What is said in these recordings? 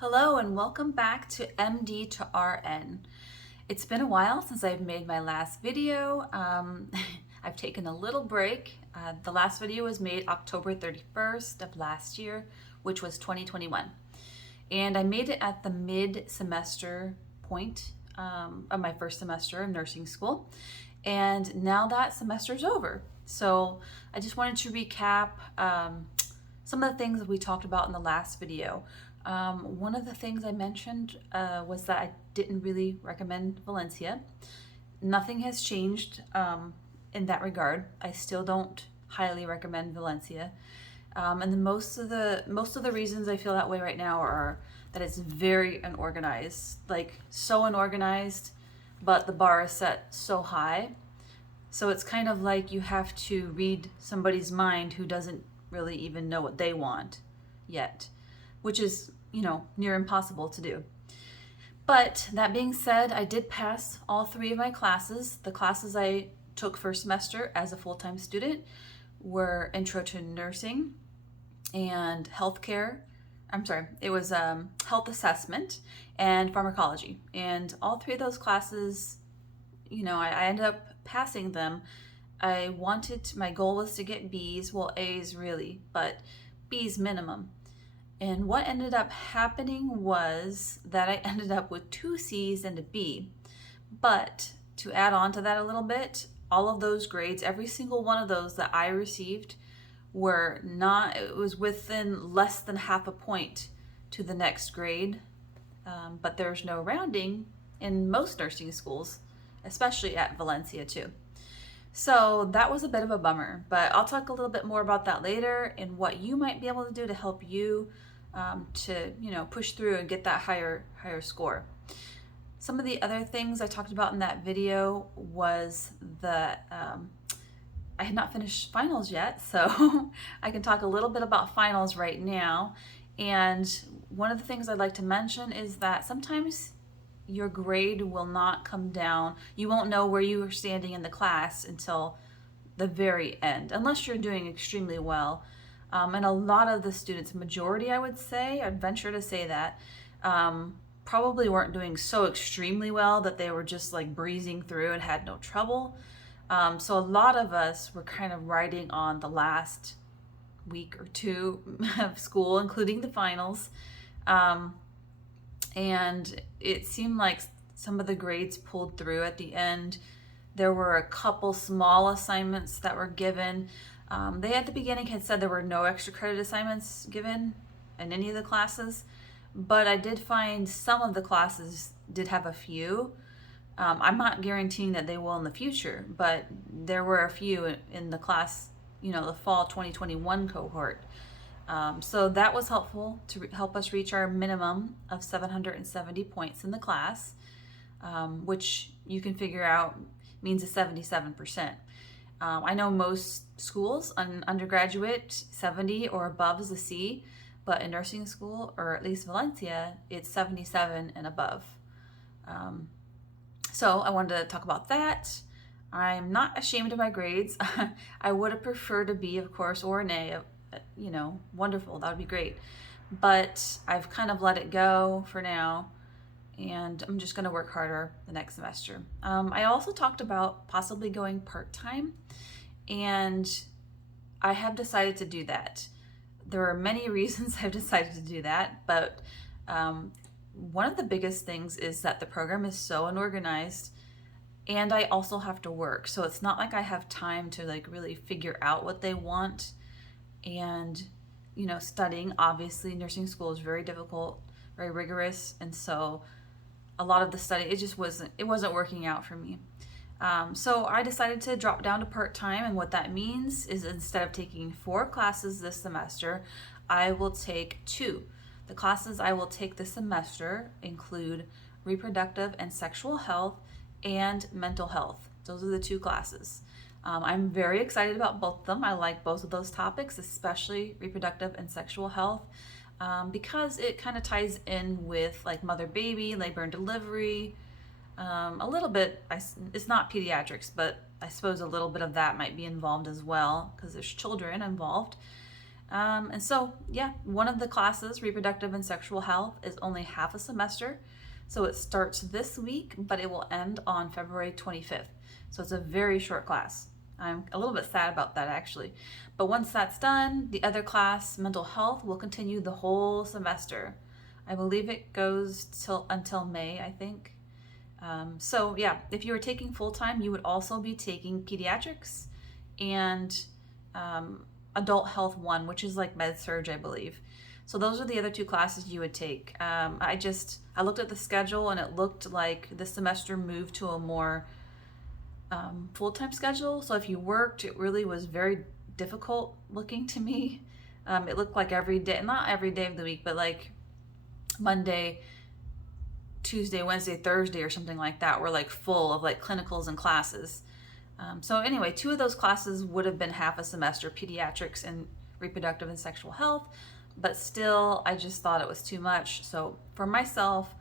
Hello and welcome back to MD to RN. It's been a while since I've made my last video. I've taken a little break. The last video was made October 31st of last year, which was 2021. And I made it at the mid-semester point of my first semester of nursing school. And now that semester's over. So I just wanted to recap some of the things that we talked about in the last video. One of the things I mentioned was that I didn't really recommend Valencia. Nothing has changed in that regard. I still don't highly recommend Valencia. And most of the reasons I feel that way right now are that it's very unorganized, like so unorganized, but the bar is set so high. So it's kind of like you have to read somebody's mind who doesn't really even know what they want yet, which is, near impossible to do. But that being said, I did pass all three of my classes. The classes I took first semester as a full-time student were Intro to Nursing and Healthcare. It was Health Assessment and Pharmacology. And all three of those classes, I ended up passing them. My goal was to get B's, well, A's really, but B's minimum. And what ended up happening was that I ended up with 2 C's and a B. But to add on to that a little bit, all of those grades, every single one of those that I received it was within less than half a point to the next grade. But there's no rounding in most nursing schools, especially at Valencia too. So that was a bit of a bummer, but I'll talk a little bit more about that later and what you might be able to do to help you to push through and get that higher score. Some of the other things I talked about in that video was that I had not finished finals yet, so I can talk a little bit about finals right now. And one of the things I'd like to mention is that sometimes your grade will not come down. You won't know where you are standing in the class until the very end, unless you're doing extremely well. And a lot of the students, majority I would say, I'd venture to say that, probably weren't doing so extremely well that they were just like breezing through and had no trouble. So a lot of us were kind of riding on the last week or two of school, including the finals. And it seemed like some of the grades pulled through at the end. There were a couple small assignments that were given. They at the beginning had said there were no extra credit assignments given in any of the classes, but I did find some of the classes did have a few. I'm not guaranteeing that they will in the future, but there were a few in the class, the fall 2021 cohort. So that was helpful to help us reach our minimum of 770 points in the class, which you can figure out means a 77%. I know most schools, undergraduate, 70 or above is a C, but in nursing school, or at least Valencia, it's 77 and above. So I wanted to talk about that. I'm not ashamed of my grades. I would have preferred a B, of course, or an A. Wonderful, that would be great. But I've kind of let it go for now, and I'm just going to work harder the next semester. I also talked about possibly going part-time, and I have decided to do that. There are many reasons I've decided to do that, but one of the biggest things is that the program is so unorganized, and I also have to work. So it's not like I have time to really figure out what they want. And studying, obviously nursing school is very difficult, very rigorous, and so a lot of the study, it wasn't working out for me. So I decided to drop down to part-time, and what that means is instead of taking 4 classes this semester, I will take 2. The classes I will take this semester include reproductive and sexual health and mental health. Those are the 2 classes. I'm very excited about both of them. I like both of those topics, especially reproductive and sexual health, because it kind of ties in with like mother-baby, labor and delivery, a little bit. It's not pediatrics, but I suppose a little bit of that might be involved as well because there's children involved. And so, yeah, one of the classes, reproductive and sexual health, is only half a semester. So it starts this week, but it will end on February 25th. So it's a very short class. I'm a little bit sad about that actually. But once that's done, the other class, mental health, will continue the whole semester. I believe it goes until May, I think. So yeah, if you were taking full-time, you would also be taking pediatrics and adult health 1, which is like med surg, I believe. So those are the other two classes you would take. I looked at the schedule and it looked like this semester moved to a more full-time schedule. So if you worked, it really was very difficult looking to me. It looked like every day, not every day of the week, but like Monday, Tuesday, Wednesday, Thursday, or something like that were like full of like clinicals and classes. So anyway, 2 of those classes would have been half a semester, pediatrics and reproductive and sexual health, but still, I just thought it was too much. So for myself,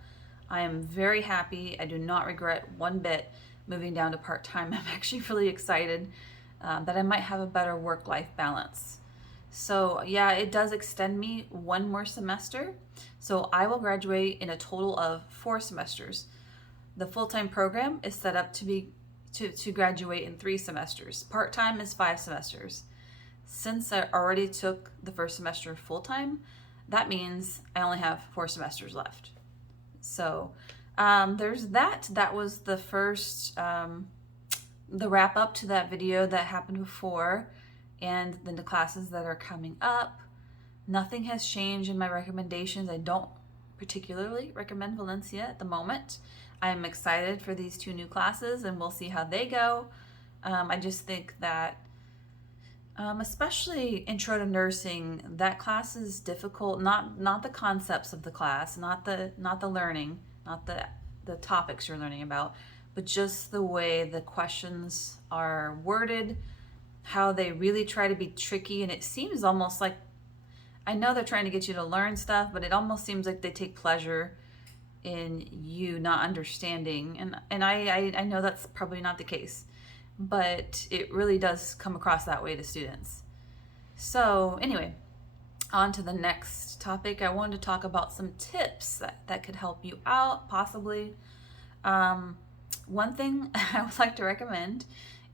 I am very happy. I do not regret one bit moving down to part-time. I'm actually really excited that I might have a better work-life balance. So yeah, it does extend me 1 more semester. So I will graduate in a total of 4 semesters. The full-time program is set up to graduate in 3 semesters. Part-time is 5 semesters. Since I already took the first semester full-time, that means I only have 4 semesters left. So there's that. That was the first, the wrap up to that video that happened before, and then the classes that are coming up. Nothing has changed in my recommendations. I don't particularly recommend Valencia at the moment. I am excited for these 2 new classes and we'll see how they go. I just think that especially intro to nursing, that class is difficult. Not the concepts of the class, not the learning, not the topics you're learning about, but just the way the questions are worded, how they really try to be tricky, and it seems almost like, I know they're trying to get you to learn stuff, but it almost seems like they take pleasure in you not understanding, and I know that's probably not the case, but it really does come across that way to students. So anyway, on to the next topic. I wanted to talk about some tips that could help you out, possibly. One thing I would like to recommend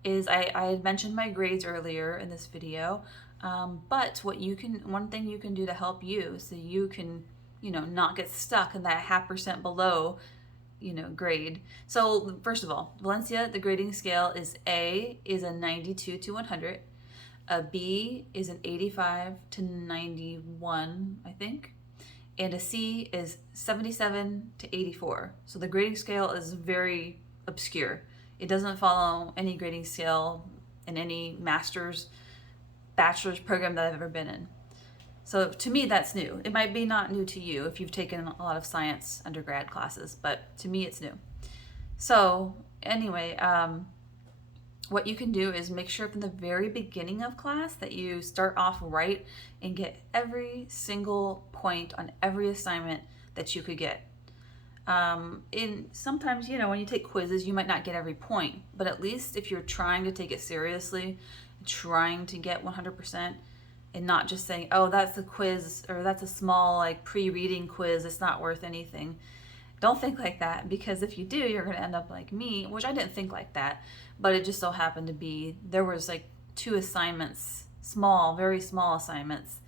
is, I had mentioned my grades earlier in this video, but one thing you can do to help you so you can, not get stuck in that 0.5% below, grade. So first of all, Valencia, the grading scale is A is a 92 to 100, a B is an 85 to 91, I think, and a C is 77 to 84. So the grading scale is very obscure. It doesn't follow any grading scale in any master's, bachelor's program that I've ever been in. So to me, that's new. It might be not new to you if you've taken a lot of science undergrad classes, but to me, it's new. So anyway, what you can do is make sure from the very beginning of class that you start off right and get every single point on every assignment that you could get. Sometimes, when you take quizzes, you might not get every point, but at least if you're trying to take it seriously, trying to get 100%, and not just saying, oh, that's a quiz, or that's a small like pre-reading quiz, it's not worth anything. Don't think like that, because if you do, you're going to end up like me, which I didn't think like that, but it just so happened to be, there was like 2 assignments, very small assignments,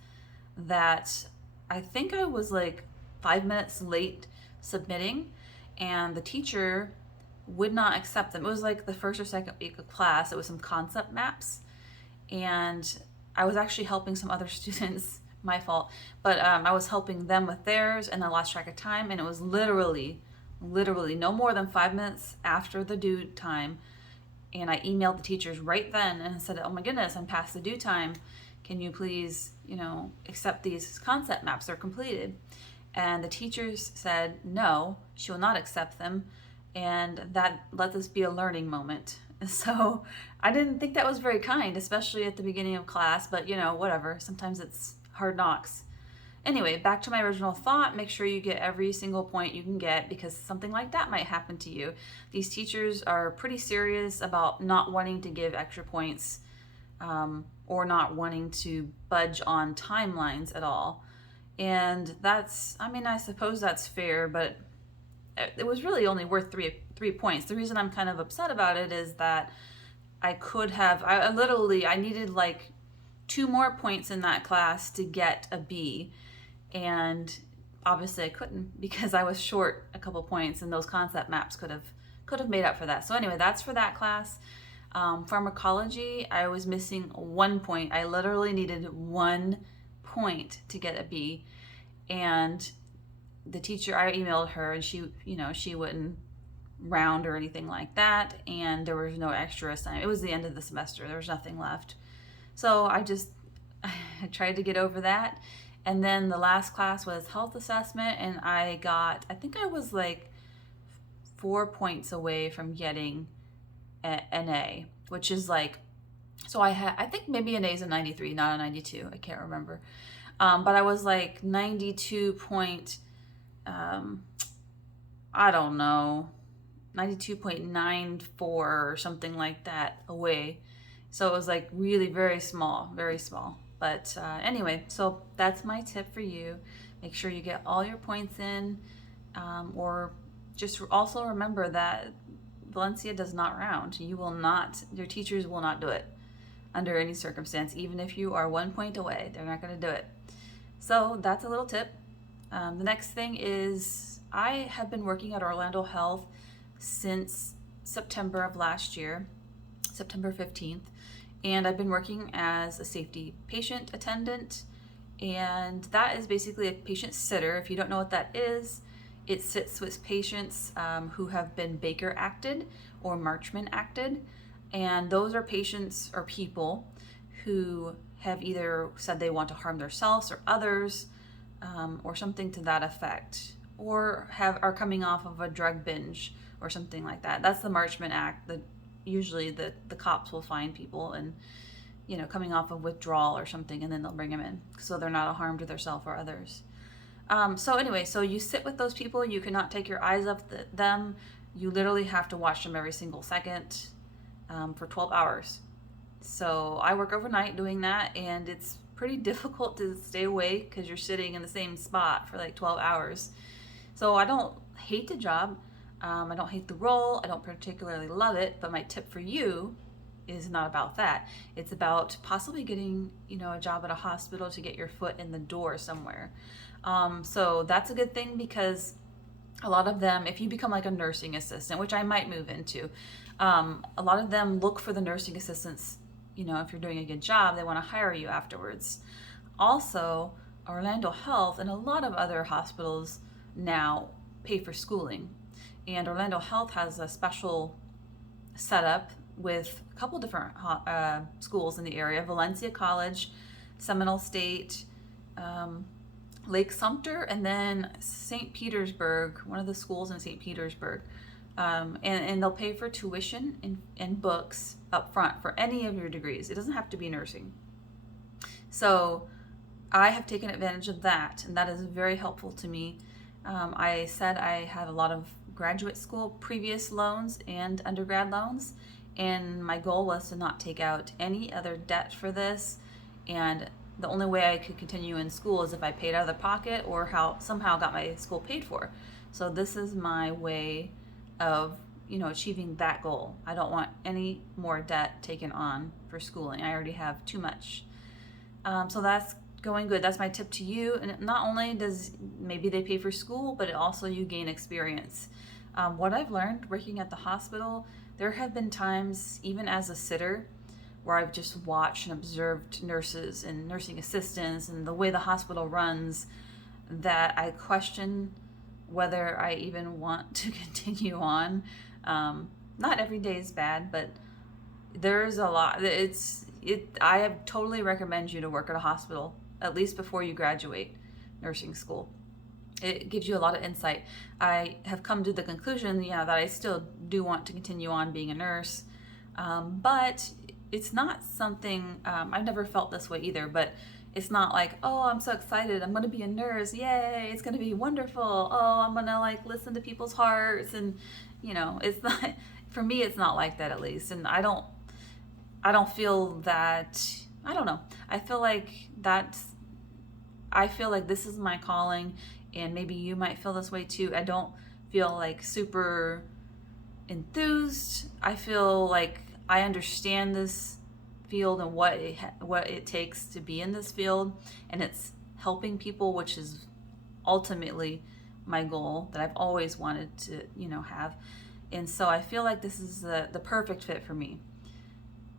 that I think I was like 5 minutes late submitting, and the teacher would not accept them. It was like the first or second week of class. It was some concept maps, and I was actually helping some other students, my fault, but I was helping them with theirs, and I lost track of time, and it was literally no more than 5 minutes after the due time, and I emailed the teachers right then and said, oh my goodness, I'm past the due time. Can you please, accept these concept maps? They're completed. And the teachers said, no, she will not accept them, and that let this be a learning moment. So I didn't think that was very kind, especially at the beginning of class, but whatever. Sometimes it's hard knocks. Anyway, back to my original thought, make sure you get every single point you can get, because something like that might happen to you. These teachers are pretty serious about not wanting to give extra points. or not wanting to budge on timelines at all. And that's, I mean, I suppose that's fair, but it was really only worth three points. The reason I'm kind of upset about it is that I could have, I needed like 2 more points in that class to get a B. And obviously I couldn't because I was short a couple points, and those concept maps could have made up for that. So anyway, that's for that class. Pharmacology, I was missing 1 point. I literally needed 1 point to get a B. And the teacher, I emailed her, and she wouldn't round or anything like that, and there was no extra assignment. It was the end of the semester. There was nothing left. So I tried to get over that. And then the last class was health assessment, and I think I was like 4 points away from getting an A, which is like, so I think maybe an A is a 93, not a 92. I can't remember. But I was like 92 point, I don't know, 92.94 or something like that away. So it was like really very small, very small. But anyway, so that's my tip for you. Make sure you get all your points in, or just also remember that Valencia does not round. Your teachers will not do it under any circumstance, even if you are 1 point away. They're not going to do it. So that's a little tip. The next thing is I have been working at Orlando Health since September of last year, September 15th. And I've been working as a safety patient attendant, and that is basically a patient sitter. If you don't know what that is, it sits with patients who have been Baker acted or Marchman acted, and those are patients or people who have either said they want to harm themselves or others, or something to that effect, or are coming off of a drug binge or something like that. That's the Marchman Act. Usually the cops will find people and, coming off of withdrawal or something, and then they'll bring them in so they're not a harm to themselves or others. So anyway, so you sit with those people. You cannot take your eyes off them. You literally have to watch them every single second for 12 hours. So I work overnight doing that, and it's pretty difficult to stay awake because you're sitting in the same spot for like 12 hours. So I don't hate the job. I don't hate the role. I don't particularly love it, but my tip for you is not about that. It's about possibly getting, a job at a hospital to get your foot in the door somewhere. So that's a good thing, because a lot of them, if you become like a nursing assistant, which I might move into, a lot of them look for the nursing assistants. If you're doing a good job, they want to hire you afterwards. Also, Orlando Health and a lot of other hospitals now pay for schooling. And Orlando Health has a special setup with a couple different schools in the area: Valencia College, Seminole State, Lake Sumter, and then St. Petersburg, one of the schools in St. Petersburg. And they'll pay for tuition and books up front for any of your degrees. It doesn't have to be nursing. So I have taken advantage of that, and that is very helpful to me. I said I had a lot of graduate school previous loans and undergrad loans, and my goal was to not take out any other debt for this. And the only way I could continue in school is if I paid out of the pocket or somehow got my school paid for. So this is my way of achieving that goal. I don't want any more debt taken on for schooling. I already have too much. So that's going good. That's my tip to you. And not only does maybe they pay for school, but also you gain experience. What I've learned working at the hospital, there have been times, even as a sitter, where I've just watched and observed nurses and nursing assistants and the way the hospital runs, that I question whether I even want to continue on. Not every day is bad, but there's a lot. I totally recommend you to work at a hospital, at least before you graduate nursing school. It gives you a lot of insight. I have come to the conclusion, that I still do want to continue on being a nurse, but it's not something, I've never felt this way either, but it's not like, oh, I'm so excited, I'm going to be a nurse, yay, it's going to be wonderful, oh, I'm going to listen to people's hearts, and it's not, for me, it's not like that, at least. And I don't feel that I don't know. I feel like this is my calling, and maybe you might feel this way too. I don't feel like super enthused. I feel like I understand this field and what it takes to be in this field, and it's helping people, which is ultimately my goal that I've always wanted to, have. And so I feel like this is the perfect fit for me.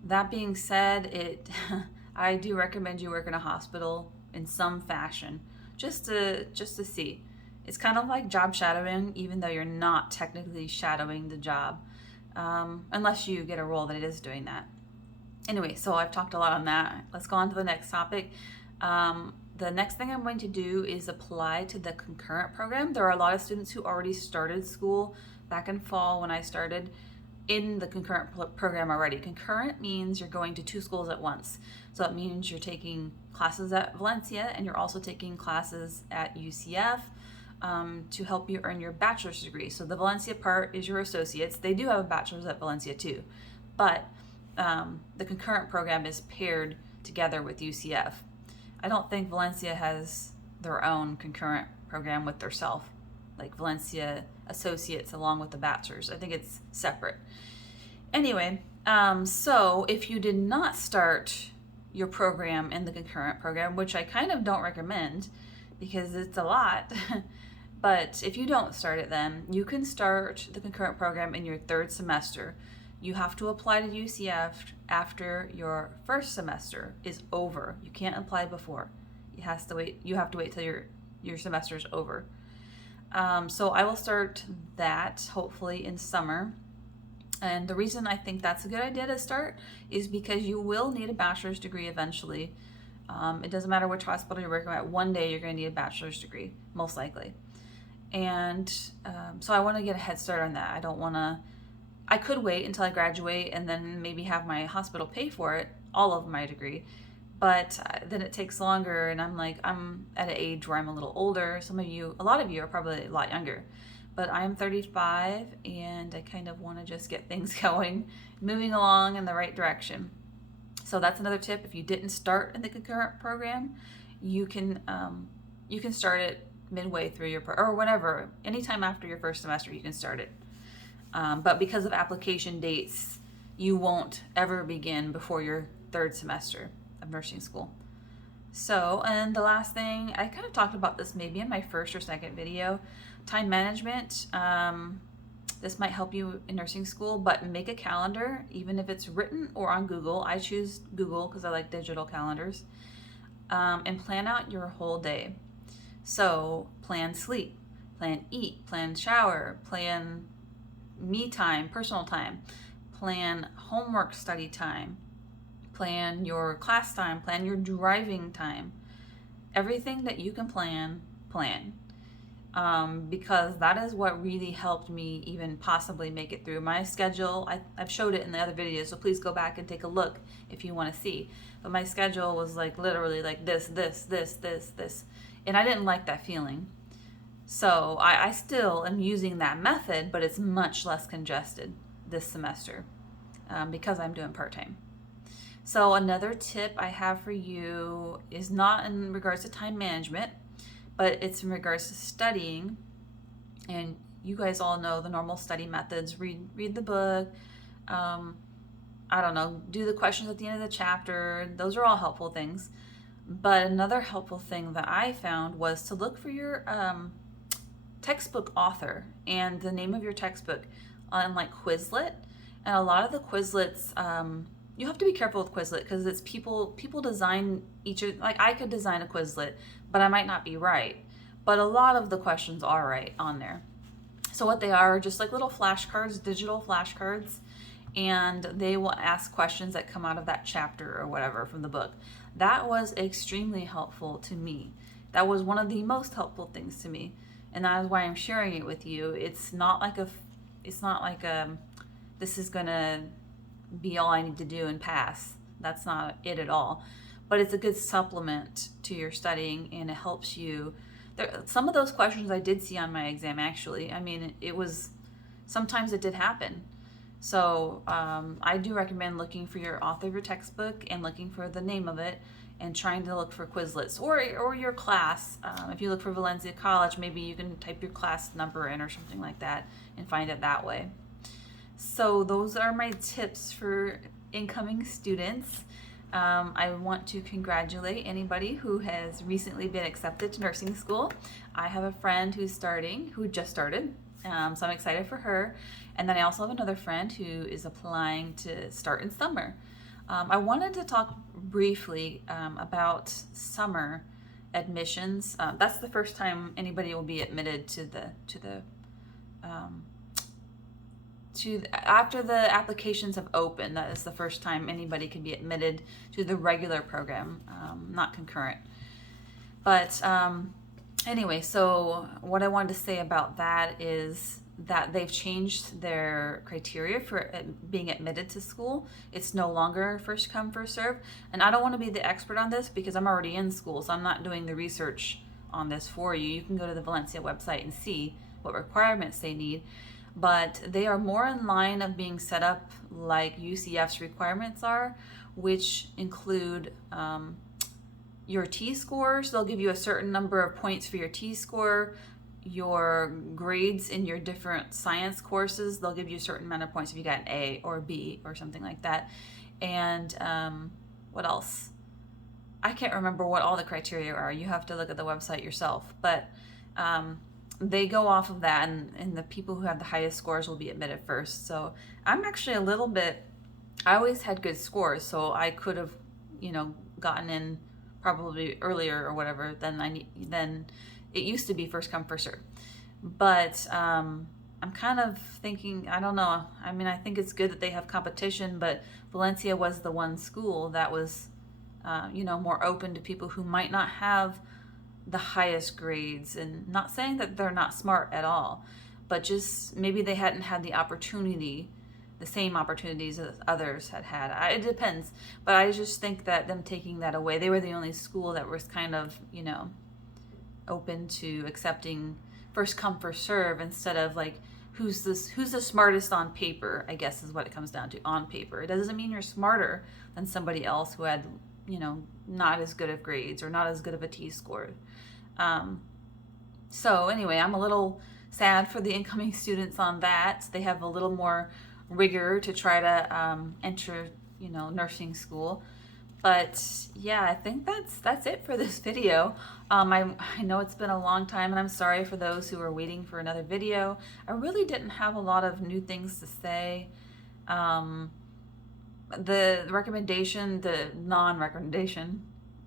That being said, I do recommend you work in a hospital in some fashion, just to see. It's kind of like job shadowing, even though you're not technically shadowing the job, unless you get a role that it is doing that. Anyway, so I've talked a lot on that. Let's go on to the next topic. The next thing I'm going to do is apply to the Concurrent program. There are a lot of students who already started school back in fall when I started in the Concurrent program already. Concurrent means you're going to 2 schools at once. So it means you're taking classes at Valencia and you're also taking classes at UCF to help you earn your bachelor's degree. So the Valencia part is your associates. They do have a bachelor's at Valencia too, but the Concurrent program is paired together with UCF. I don't think Valencia has their own Concurrent program with their self, like Valencia associates along with the bachelor's. I think it's separate. Anyway, so if you did not start your program in the Concurrent program, which I kind of don't recommend because it's a lot, but if you don't start it, then you can start the Concurrent program in your 3rd semester. You have to apply to UCF after your 1st semester is over. You can't apply before. You have to wait till your semester is over. So I will start that hopefully in summer. And the reason I think that's a good idea to start is because you will need a bachelor's degree eventually. It doesn't matter which hospital you're working at. One day you're going to need a bachelor's degree, most likely. And so I want to get a head start on that. I could wait until I graduate and then maybe have my hospital pay for it, all of my degree. But then it takes longer, and I'm at an age where I'm a little older. A lot of you are probably a lot younger. But I'm 35, and I kind of want to just get things going, moving along in the right direction. So that's another tip. If you didn't start in the Concurrent program, you can start it midway through or whenever, anytime after your 1st semester, you can start it. But because of application dates, you won't ever begin before your 3rd semester of nursing school. So, and the last thing, I kind of talked about this maybe in my 1st or 2nd video, time management. This might help you in nursing school, but make a calendar, even if it's written or on Google. I choose Google because I like digital calendars. And plan out your whole day. So plan sleep, plan eat, plan shower, plan me time, personal time, plan homework study time, plan your class time, plan your driving time. Everything that you can plan. Because that is what really helped me even possibly make it through. My schedule, I've showed it in the other videos, so please go back and take a look if you want to see. But my schedule was literally this. And I didn't like that feeling. So I still am using that method, but it's much less congested this semester because I'm doing part-time. So another tip I have for you is not in regards to time management, but it's in regards to studying. And you guys all know the normal study methods. Read the book. Do the questions at the end of the chapter. Those are all helpful things. But another helpful thing that I found was to look for your textbook author and the name of your textbook on Quizlet. And a lot of the Quizlets, you have to be careful with Quizlet because it's people design I could design a Quizlet, but I might not be right. But a lot of the questions are right on there. So what they are just little flashcards, digital flashcards, and they will ask questions that come out of that chapter or whatever from the book. That was extremely helpful to me. That was one of the most helpful things to me. And that is why I'm sharing it with you. It's not like this is gonna be all I need to do and pass. That's not it at all. But it's a good supplement to your studying, and it helps you. Some of those questions I did see on my exam, actually. I mean, sometimes it did happen. So I do recommend looking for your author of your textbook and looking for the name of it and trying to look for Quizlets or your class. If you look for Valencia College, maybe you can type your class number in or something like that and find it that way. So those are my tips for incoming students. I want to congratulate anybody who has recently been accepted to nursing school. I have a friend who just started, so I'm excited for her. And then I also have another friend who is applying to start in summer. I wanted to talk briefly about summer admissions. That's the first time anybody will be admitted after the applications have opened. That is the first time anybody can be admitted to the regular program, not concurrent. But anyway, so what I wanted to say about that is that they've changed their criteria for being admitted to school. It's no longer first come, first serve. And I don't want to be the expert on this because I'm already in school, so I'm not doing the research on this for you. You can go to the Valencia website and see what requirements they need. But they are more in line of being set up like UCF's requirements are, which include your T-scores. They'll give you a certain number of points for your T-score, your grades in your different science courses. They'll give you a certain amount of points if you got an A or B or something like that. And what else? I can't remember what all the criteria are. You have to look at the website yourself. But they go off of that, and the people who have the highest scores will be admitted first. So I'm actually I always had good scores, so I could have, gotten in probably earlier or whatever than it used to be first come, first serve. But I'm kind of thinking, I don't know. I mean, I think it's good that they have competition, but Valencia was the one school that was, more open to people who might not have the highest grades, and not saying that they're not smart at all, but just maybe they hadn't had the same opportunities as others had. It depends, but I just think that them taking that away, they were the only school that was kind of, open to accepting first come, first serve instead of like who's the smartest on paper, I guess is what it comes down to, on paper. It doesn't mean you're smarter than somebody else who had, not as good of grades or not as good of a T-score. So anyway, I'm a little sad for the incoming students on that. They have a little more rigor to try to enter, nursing school. But yeah, I think that's it for this video. I know it's been a long time, and I'm sorry for those who are waiting for another video. I really didn't have a lot of new things to say. The non-recommendation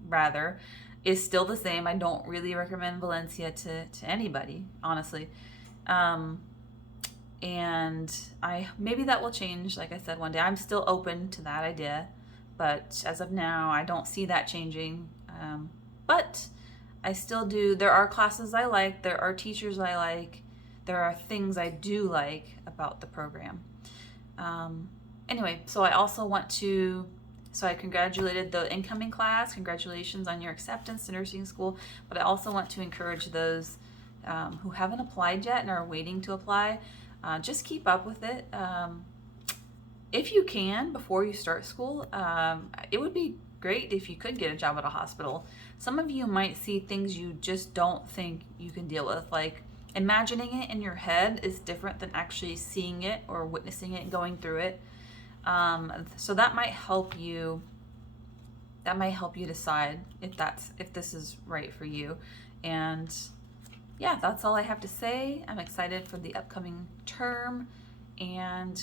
rather, is still the same. I don't really recommend Valencia to anybody, honestly. And maybe that will change, like I said, one day. I'm still open to that idea, but as of now, I don't see that changing. But I still do. There are classes I like. There are teachers I like. There are things I do like about the program. Anyway, so I congratulated the incoming class. Congratulations on your acceptance to nursing school. But I also want to encourage those who haven't applied yet and are waiting to apply. Just keep up with it. If you can, before you start school, it would be great if you could get a job at a hospital. Some of you might see things you just don't think you can deal with. Like, imagining it in your head is different than actually seeing it or witnessing it and going through it. So that might help you. That might help you decide if this is right for you. And yeah, that's all I have to say. I'm excited for the upcoming term, and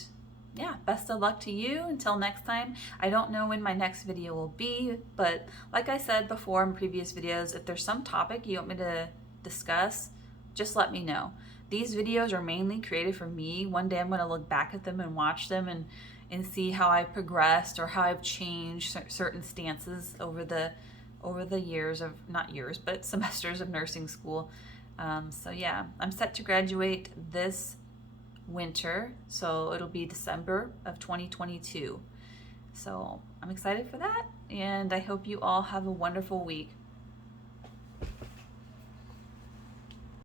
yeah, best of luck to you until next time. I don't know when my next video will be, but like I said before in previous videos, if there's some topic you want me to discuss, just let me know. These videos are mainly created for me. One day I'm going to look back at them and watch them and see how I progressed or how I've changed certain stances over the years of, not years, but semesters of nursing school. So yeah, I'm set to graduate this winter, so it'll be December of 2022. So I'm excited for that, and I hope you all have a wonderful week.